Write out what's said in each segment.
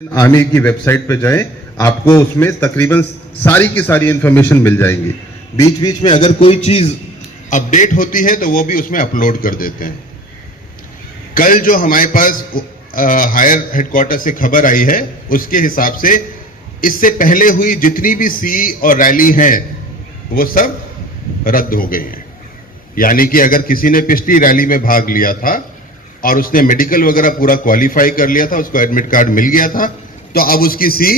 Army की website पे जाएं, आपको उसमें तकरीबन सारी की सारी इंफॉर्मेशन मिल जाएंगी। बीच बीच में अगर कोई चीज अपडेट होती है तो वो भी उसमें अपलोड कर देते हैं। कल जो हमारे पास हायर हेडक्वार्टर से खबर आई है उसके हिसाब से इससे पहले हुई जितनी भी सी और रैली हैं वो सब रद्द हो गई हैं। यानी कि अगर किसी ने पिछली रैली में भाग लिया था और उसने मेडिकल वगैरह पूरा क्वालिफाई कर लिया था, उसको एडमिट कार्ड मिल गया था, तो अब उसकी सी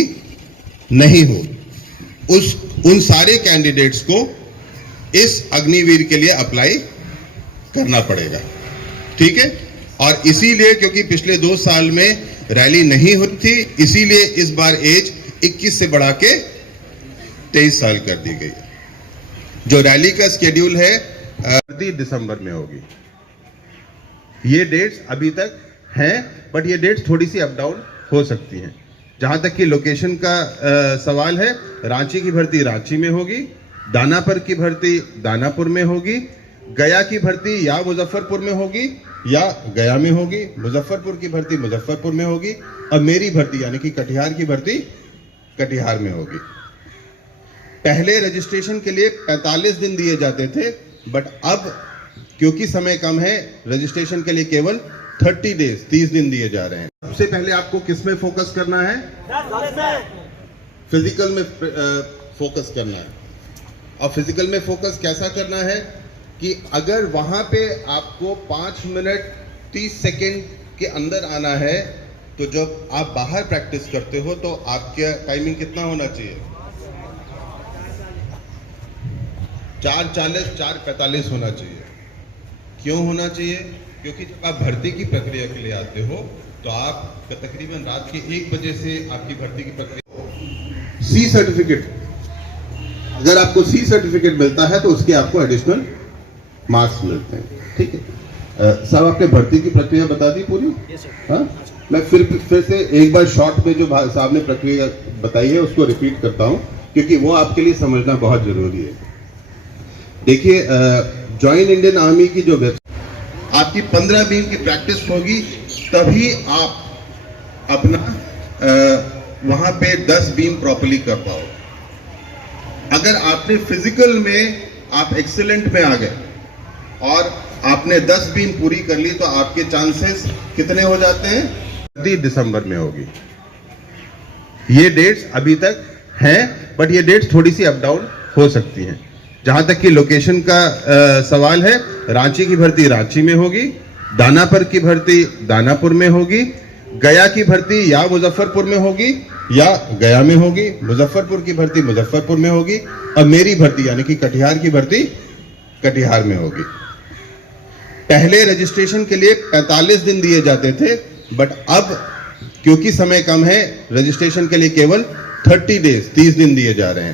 नहीं हो। उन सारे कैंडिडेट्स को इस अग्निवीर के लिए अप्लाई करना पड़ेगा, ठीक है। और इसीलिए क्योंकि पिछले 2 साल में रैली नहीं हुई थी, इसीलिए इस बार एज 21 से बढ़ा के 23 साल कर दी गई है। जो रैली का शेड्यूल है 30 दिसंबर में होगी। ये डेट्स अभी तक हैं, बट ये डेट्स थोड़ी सी अप डाउन हो सकती हैं। जहां तक कि लोकेशन का सवाल है, रांची की भर्ती रांची में होगी, दानापुर की भर्ती दानापुर में होगी, गया की भर्ती या मुजफ्फरपुर में होगी या गया में होगी, मुजफ्फरपुर की भर्ती मुजफ्फरपुर में होगी, और मेरी भर्ती यानी कि कटिहार की भर्ती कटिहार में होगी। पहले रजिस्ट्रेशन के लिए 45 दिन दिए जाते थे, बट अब क्योंकि समय कम है, रजिस्ट्रेशन के लिए केवल 30 डेज 30 दिन दिए जा रहे हैं। सबसे पहले आपको किस में फोकस करना है? फिजिकल में फोकस करना है। और फिजिकल में फोकस कैसा करना है कि अगर वहां पे आपको 5 मिनट 30 सेकेंड के अंदर आना है, तो जब आप बाहर प्रैक्टिस करते हो तो आपका टाइमिंग कितना होना चाहिए? 4:40 4:45 होना चाहिए। क्यों होना चाहिए? क्योंकि जब आप भर्ती की प्रक्रिया के लिए आते हो तो आप तकरीबन रात के 1 बजे से आपकी भर्ती की प्रक्रिया। सी सर्टिफिकेट, अगर आपको सी सर्टिफिकेट मिलता है तो उसके आपको एडिशनल मार्क्स मिलते हैं, ठीक है। सब आपने भर्ती की प्रक्रिया बता दी पूरी? हाँ, मैं फिर से एक बार शॉर्ट में जो साहब ने प्रक्रिया बताई है उसको रिपीट करता हूं, क्योंकि वो आपके लिए समझना बहुत जरूरी है। देखिए, जॉइन इंडियन आर्मी की जो वेबसाइट, आपकी 15 बीम की प्रैक्टिस होगी, तभी आप अपना वहां पे 10 बीम प्रॉपर्ली कर पाओ। अगर आपने फिजिकल में आप एक्सीलेंट में आ गए और आपने 10 बीम पूरी कर ली, तो आपके चांसेस कितने हो जाते हैं? 30 दिसंबर में होगी। ये डेट्स अभी तक हैं, बट ये डेट्स थोड़ी सी अप डाउन हो सकती हैं। जहां तक कि लोकेशन का सवाल है, रांची की भर्ती रांची में होगी, दानापुर की भर्ती दानापुर में होगी, गया की भर्ती या मुजफ्फरपुर में होगी या गया में होगी, मुजफ्फरपुर की भर्ती मुजफ्फरपुर में होगी, और मेरी भर्ती यानी कि कटिहार की भर्ती कटिहार में होगी। पहले रजिस्ट्रेशन के लिए 45 दिन दिए जाते थे, बट अब क्योंकि समय कम है, रजिस्ट्रेशन के लिए केवल 30 डेज 30 दिन दिए जा रहे हैं।